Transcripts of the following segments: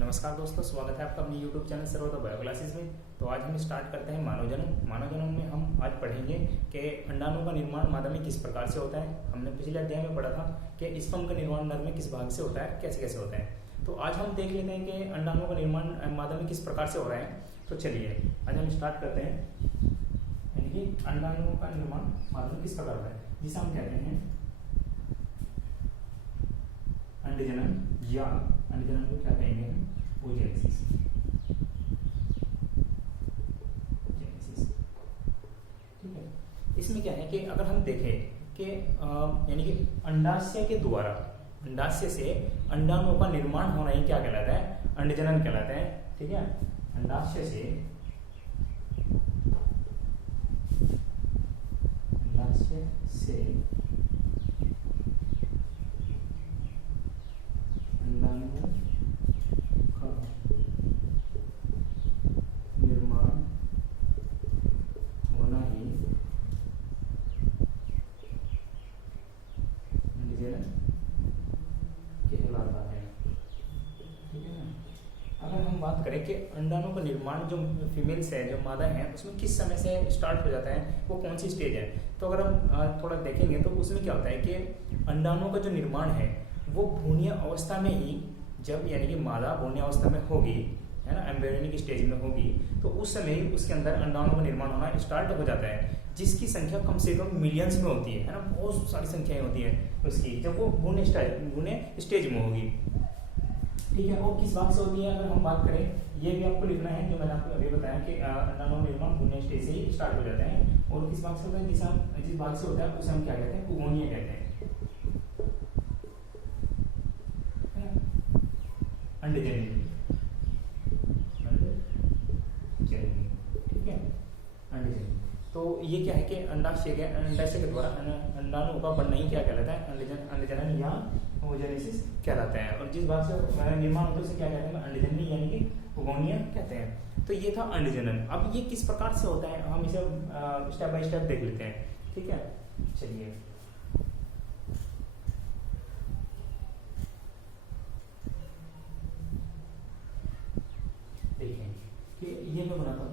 नमस्कार दोस्तों, स्वागत है आपका अपने YouTube चैनल सर्वदा बायो क्लासेस में। तो आज हम स्टार्ट करते हैं मानव जन्म। मानव जन्म में हम आज पढ़ेंगे कि अंडाणु का निर्माण मादा में किस प्रकार से होता है। हमने पिछले अध्याय में पढ़ा था कि स्पर्म का निर्माण नर में किस भाग से होता है, कैसे कैसे होता है। तो आज हम देख लेते हैं कि अंडाणु का निर्माण मादा में किस प्रकार से हो रहा है। तो चलिए आज हम स्टार्ट करते हैं, यानी कि अंडाणु का निर्माण मादा में किस प्रकार होता है, जिसे हम कहते हैं अंडजनन, या अंडजनन को क्या कहेंगे हम, ओजेनेसिस। ठीक है, इसमें क्या है कि अगर हम देखें कि यानी कि अंडाशय के द्वारा, अंडाशय से अंडाणु का निर्माण होना ही क्या कहलाता है, अंडजनन कहलाता है। ठीक है, अंडाशय से अंडाणु का निर्माण होना ही अंडजनन कहलाता है। ठीक है ना। अगर हम बात करें कि अंडाणु का निर्माण जो फीमेल्स है, जो मादा है, उसमें किस समय से स्टार्ट हो जाता है, वो कौन सी स्टेज है। तो अगर हम थोड़ा देखेंगे तो उसमें क्या होता है कि अंडाणु का जो निर्माण है वो भ्रूणीय अवस्था में ही, जब यानी कि मादा भ्रूणीय अवस्था में होगी, है ना, एम्ब्रियोनिक स्टेज में होगी, तो उस समय ही उसके अंदर अंडाणु का निर्माण होना स्टार्ट हो जाता है, जिसकी संख्या कम से कम मिलियंस में होती है ना, बहुत सारी संख्याएं होती है उसकी, जब वो भ्रूण स्टेज में होगी। ठीक है, और किस भाग से होती है अगर हम बात करें, ये भी आपको लिखना है, जो मैंने आपको अभी बताया कि अंडाणु निर्माण भ्रूण स्टेज से ही स्टार्ट हो जाता है। और किस भाग से होता है, जिस भाग से होता है उसे हम क्या कहते हैं, पुगोनिया कहते हैं, अंडजननी। ठीक है, अंडजननी। तो ये क्या है कि अंडाशय के द्वारा अंडाणु का बनना ही क्या कहलाता है, अंडजनन या ओजेनेसिस कहलाता है। और जिस भाग से निर्माण होता है उसे क्या कहते हैं, अंडजननी यानी कि पुगोनिया कहते हैं। तो ये था अंडजनन। अब ये किस प्रकार से होता है, हम इसे स्टेप बाय स्टेप देख लेते हैं। ठीक है, चलिए देखें कि ये मैं बनाता हूँ,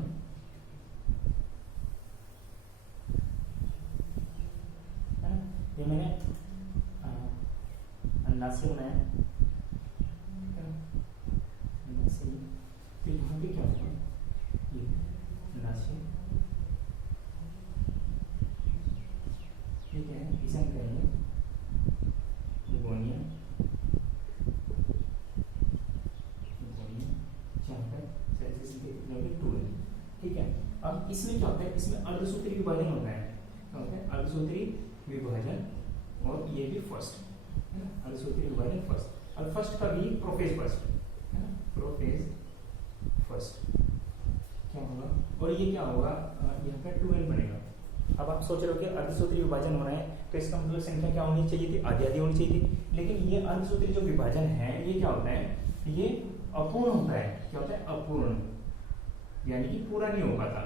है ना, ये मैंने अंडाशय बनाया, अंडाशय। तो यहाँ पे क्या होगा, ये अंडाशय, ठीक है, इसे हम कहेंगे पुगोनिया। ठीक है, अब इसमें क्या होता है, इसमें अर्धसूत्री विभाजन होता है। क्या होता है, अर्धसूत्री विभाजन, और ये भी फर्स्ट, है ना, अर्धसूत्री विभाजन फर्स्ट, और फर्स्ट का भी प्रोफेज फर्स्ट, है ना, प्रोफेज फर्स्ट क्या होगा, और ये क्या होगा, यहाँ पे 2n बनेगा। अब आप सोच रहे हो कि अर्धसूत्री विभाजन हो रहा है, तो इसका मतलब संख्या क्या होनी चाहिए थी, आधी आधी होनी चाहिए थी। लेकिन ये अर्धसूत्री जो विभाजन है, ये क्या होता है, ये अपूर्ण होता है। क्या होता है, अपूर्ण, यानी कि पूरा नहीं हो पाता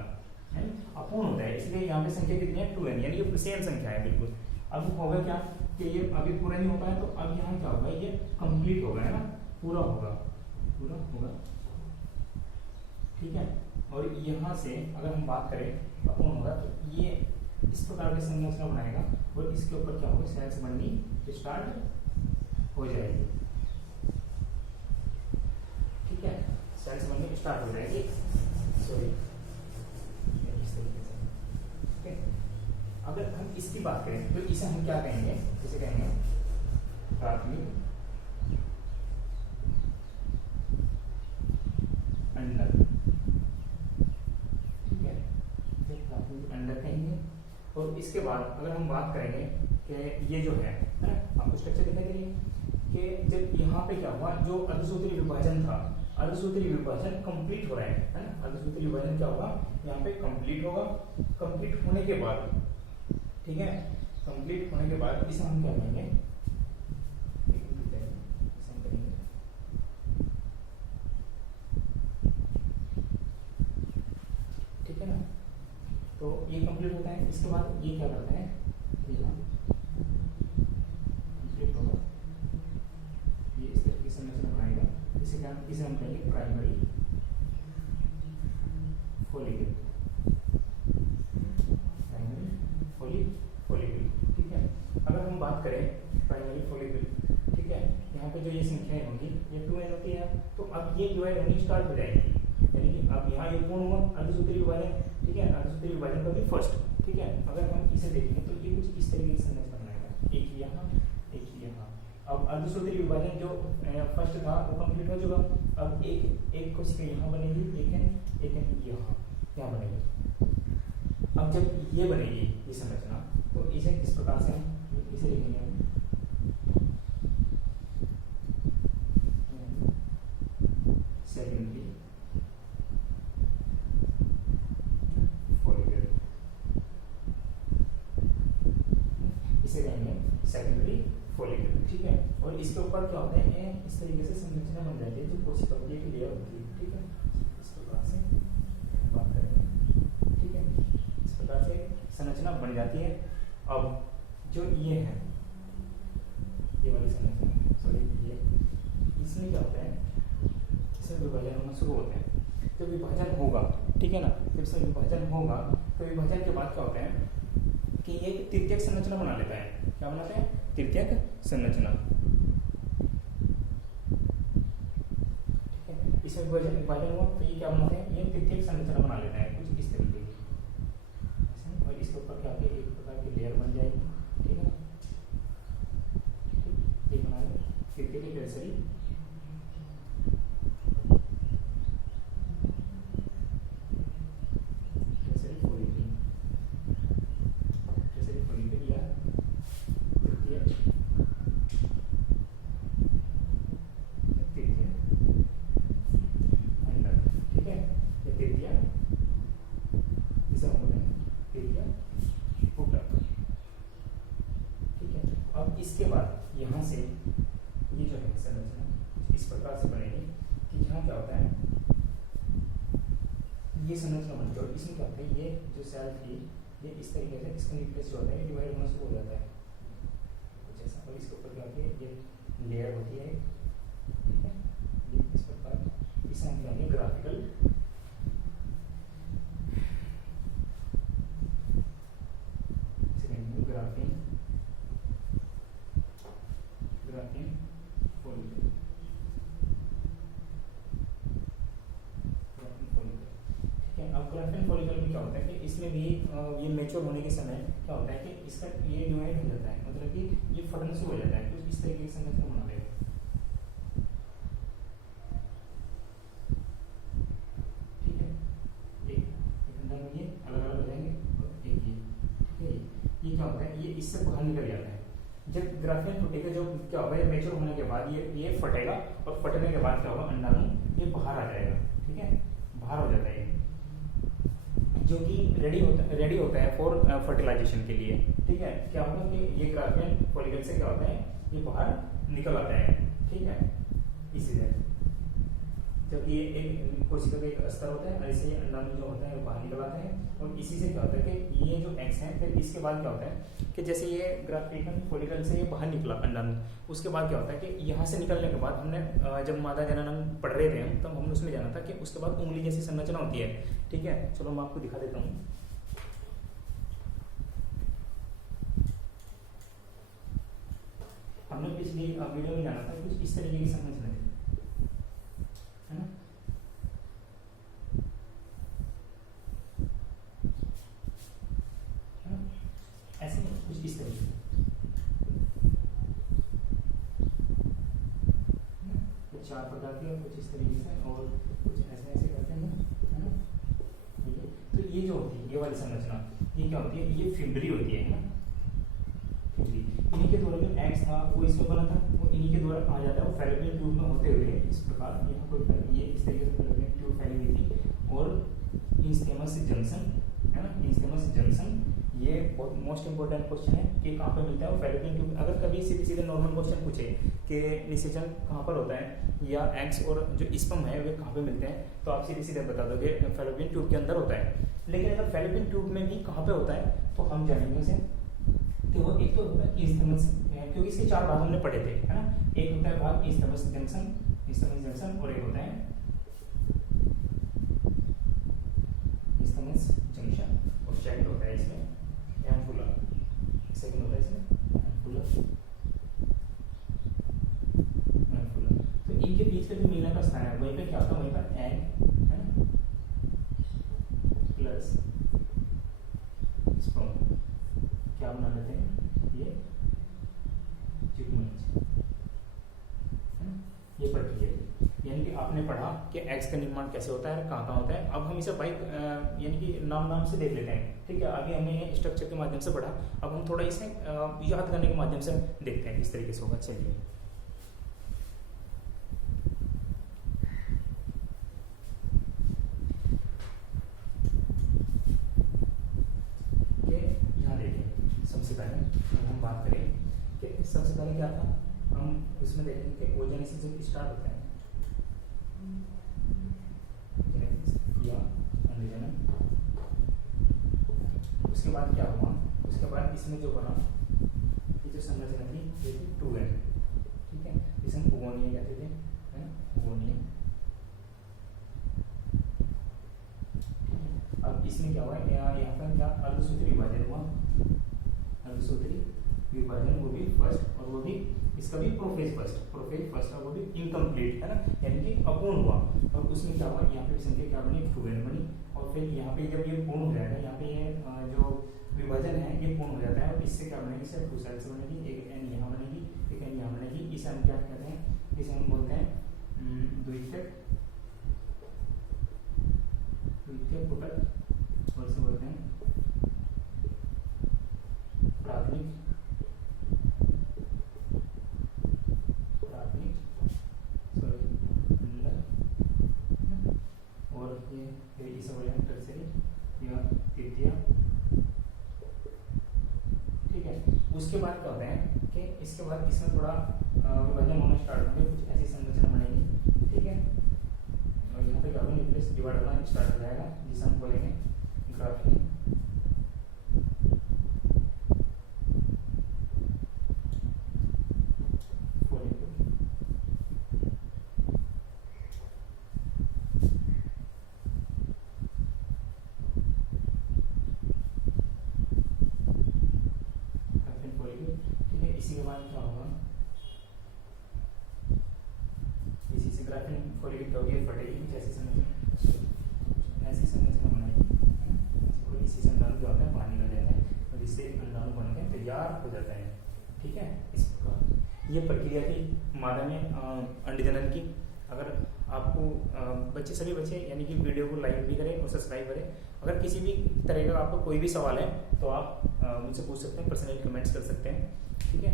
है, अपूर्ण होता है। इसलिए यहाँ पे संख्या कितनी है, 2n, यानी कि सेम संख्या है बिल्कुल। अब होगा क्या कि ये अभी पूरा नहीं हो पाया, तो अब यहाँ क्या होगा, ये कंप्लीट होगा, है ना, पूरा होगा, पूरा होगा। ठीक है, और यहाँ से अगर हम बात करें अपूर्ण होगा, तो ये इस प्रकार की संरचना बनाएगा, और इसके ऊपर क्या होगा, सेल्स बननी स्टार्ट हो जाएगी। ठीक है, सेल्स बननी स्टार्ट हो जाएगी, सॉरी। अगर हम इसकी बात करें तो इसे हम क्या कहेंगे, इसे कहेंगे प्राथमिक अंडक। ठीक है, प्राथमिक अंडक कहेंगे। और इसके बाद अगर हम बात करेंगे कि ये जो है ना, आपको स्ट्रक्चर दिखाई दे रही है कि जब यहाँ पे क्या हुआ, जो अर्धसूत्री विभाजन था, अर्धसूत्री विभाजन कंप्लीट हो रहा है ना, अर्धसूत्री विभाजन क्या होगा, यहाँ पे कंप्लीट होगा। कंप्लीट होने के बाद, ठीक है, कंप्लीट होने के बाद इसे हम क्या कहेंगे, ठीक है ना। तो ये कंप्लीट होता है, इसके बाद ये क्या करता है, कंप्लीट होगा, ये इस तरीके से संरचना बनाएगा। इसे क्या इसे हम कहेंगे प्राइमरी फॉलिकल, प्राइमरी फॉलिकल। ठीक है, अगर हम बात करें प्राइमरी फॉलिकल, ठीक है, यहाँ पे जो ये संख्याएं होंगी ये 2n होती है, तो अब ये डिवाइड होनी स्टार्ट हो जाएगी, यानी कि अब यहाँ ये पूर्ण हुआ अर्धसूत्री विभाजन, ठीक है, अर्धसूत्री विभाजन का भी फर्स्ट। ठीक है, अगर हम इसे देखेंगे तो ये कुछ इस तरीके से संरचना बनाएगा, एक यहाँ एक यहाँ। अब अर्धसूत्री विभाजन जो फर्स्ट था वो कंप्लीट हो चुका, अब एक कोशिका यहाँ बनेगी, एक यहाँ बनेगी। अब जब ये बनेगी ये संरचना, तो इसे किस प्रकार से हम इसे लिखेंगे, सेकेंडरी फॉलिकल, इसे कहेंगे सेकेंडरी फॉलिकल। ठीक है, और इसके ऊपर क्या होता है, इस तरीके से संरचना बन जाती है जो कोशिका की लेयर होती है। ठीक है, इस प्रकार से बात करेंगे। ठीक है, इस प्रकार से संरचना बन जाती है। अब जो ये है, ये वाली संरचना, सॉरी ये, इसमें क्या होता है, इसमें विभाजन होना शुरू होते हैं। जब विभाजन होगा, ठीक है ना, जब इसमें विभाजन होगा तो विभाजन के बाद क्या होता है कि ये एक तृतीयक संरचना बना लेता है। क्या बनाते हैं, तृतीयक संरचना। ठीक है, इसमें विभाजन हुआ तो ये क्या बनाते हैं, ये तृतीयक संरचना बना लेता है कुछ इस तरीके की, और इसके ऊपर क्या एक प्रकार की लेयर बन जाएगी। ठीक है, ये बना ले तृतीयक टर्सरी इसके बाद यहाँ से ये जो है संरचना इस प्रकार से बनेगी कि यहाँ क्या होता है, ये संरचना बनती है और इसमें क्या होता है, ये जो सेल थी ये इस तरीके से इसका न्यूक्लियस जो होता है डिवाइड होना शुरू हो जाता है कुछ ऐसा, और इसके ऊपर क्या होती है, ये लेयर होती है। ठीक है, ये इस प्रकार, इसे हम कहेंगे ग्राफिकल, ग्राफिन फॉलिकल। ठीक है, अब ग्राफिन फॉलिकल में क्या होता है कि इसमें भी ये मैच्योर होने के समय क्या होता है कि इसका ये डिवाइड हो जाता है, मतलब कि ये फटने शुरू हो जाता है, तो इस तरीके से संरचना बना लेगा। ठीक है, एक अंदर में ये अलग अलग हो जाएंगे और एक ये। ठीक है, ये क्या होता है, ये इससे बाहर निकल जाता है। जब ग्राफिन फूटेगा, जो क्या होगा, ये मैच्योर होने के बाद ये फटेगा, और फटने के बाद क्या होगा, अंडाणु ये बाहर आ जाएगा। ठीक है, बाहर हो जाता है, जो कि रेडी होता है फॉर फर्टिलाइजेशन के लिए। ठीक है, क्या होगा कि ये ग्राफिन फॉलिकल से क्या होता है, ये बाहर निकल आता है। ठीक है, इसी तरह जब ये एक कोशिका का एक स्तर होता है, ऐसे ही अंडाणु जो होता है वो बाहर निकल आता है, और इसी से क्या होता है कि ये जो एक्स है, फिर इसके बाद क्या होता है कि जैसे ये ग्राफिन फॉलिकल से ये बाहर निकला अंडाणु, उसके बाद क्या होता है कि यहाँ से निकलने के बाद हमने जब मादा जननम पढ़ रहे थे तब हमने उसमें जाना था कि उसके बाद उंगली जैसी संरचना होती है। ठीक है, चलो मैं आपको दिखा देता हूँ। हमने पिछली वीडियो में जाना था कुछ इस तरीके की संरचना है ना, ऐसे कुछ इस तरीके कुछ चार प्रकार के, कुछ इस तरीके से, और कुछ ऐसे ऐसे करते हैं, है ना। तो ये जो होती है, ये वाली संरचना, ये क्या होती है, ये फिब्री होती है ना, फिब्री। इन्हीं के द्वारा जो एग्स था वो इसमें बना था, वो इन्हीं के द्वारा कहा जाता है। वो फैलोपियन ट्यूब में होते हुए इस प्रकार यहाँ कोई ये इस तरीके से फैलोपियन ट्यूब फैली हुई थी, और इंस्टेमस जंक्शन, है ना, इंस्टेमस जंक्शन, ये बहुत मोस्ट इंपोर्टेंट क्वेश्चन है कि कहाँ पे मिलता है वो फैलोपियन ट्यूब। अगर कभी सीधे सीधे नॉर्मल क्वेश्चन पूछे कि निषेचन कहाँ पर होता है, या एग्स और जो स्पर्म है वे कहाँ पे मिलते हैं, तो आप सीधे सीधे बता दोगे फैलोपियन ट्यूब के अंदर होता है। लेकिन अगर फैलोपियन ट्यूब में भी कहाँ पे होता है तो हम जानेंगे उसे, तो वो एक तो होता है इंस्टेमस, क्योंकि इसके चार भाग हमने पढ़े थे, है ना। एक होता है भाग इंस्टेमस जंक्शन, हिस्टामिन जंक्शन, और एक होता है हिस्टामिन जंक्शन, और सेकंड होता है इसमें एम्पुला, सेकंड होता है इसमें एम्पुला। तो इनके बीच का जो मिलने का स्थान है वहीं पे क्या होता है, वहीं पर एग है ना प्लस स्पर्म क्या बना लेते हैं, ये जुगमंज है ना, ये प्रक्रिया है। यानी कि आपने पढ़ा कि एग्स का निर्माण कैसे होता है, कहाँ होता है। अब हम इसे भाई यानी कि नाम से देख लेते हैं, ठीक है। आगे हमने स्ट्रक्चर के माध्यम से पढ़ा, अब हम थोड़ा इसे याद करने के माध्यम से देखते हैं किस तरीके से होगा। चलिए यहाँ देखिए, सबसे पहले हम बात करें कि सबसे पहले क्या था, हम उसमें देखेंगे कि ओजोनेसिस जब स्टार्ट होता है या अंडजनन, उसके बाद क्या हुआ, उसके बाद इसमें जो बना ये जो संरचना थी ये थी 2n, ठीक है, इसे हम ओगोनिया कहते थे, है ना, ओगोनिया। अब इसमें क्या हुआ, यहाँ पर क्या अर्धसूत्री विभाजन हुआ, अर्धसूत्री विभाजन, वो भी फर्स्ट, और वो भी इसका भी प्रोफेज फर्स्ट, और वो भी इनकम्प्लीट है ना, यानी कि अपूर्ण हुआ। और उसमें क्या हुआ, यहाँ पे संख्या क्या बनी, 2n बनी, और फिर यहाँ पे जब ये पूर्ण हो जाएगा, यहाँ पे ये जो विभाजन है ये पूर्ण हो जाता है, और इससे क्या बनेगी, सिर्फ 2 सेल्स बनेगी, एक n यहाँ बनेगी, एक n यहाँ बनेगी। इसे हम क्या कहते हैं, इसे हम बोलते हैं द्वितीयक पुटक, और इसे बोलते हैं प्राथमिक और ये इसे बोलते हैं टर्सरी या तृतीय, ठीक है। उसके बाद क्या होता है कि इसके बाद इसमें थोड़ा विभाजन होना स्टार्ट होंगे, कुछ ऐसी संरचना बनेगी, ठीक है। और यहाँ पे क्या होगा, न्यूक्लियस डिवाइड होना स्टार्ट हो जाएगा, जिसे हम बोलेंगे ग्राफिन फॉलिकल, ठीक है। इसी के बाद क्या होगा, इसी से ग्राफिन फॉलिकल क्या होगी, फटेगी, कुछ ऐसी संरचना बनाएगी, और इसी से अंडाणु क्या होता है, बाहर निकल जाता है, और इससे अंडाणु बनकर तैयार हो जाता है, ठीक है। इस प्रकार ये प्रक्रिया थी मादा में अंडजनन की। अगर आपको बच्चे सभी बच्चे यानी कि वीडियो को लाइक भी करें और सब्सक्राइब करें। अगर किसी भी तरह का आपको कोई भी सवाल है तो आप मुझसे पूछ सकते हैं, पर्सनली कमेंट्स कर सकते हैं, ठीक है।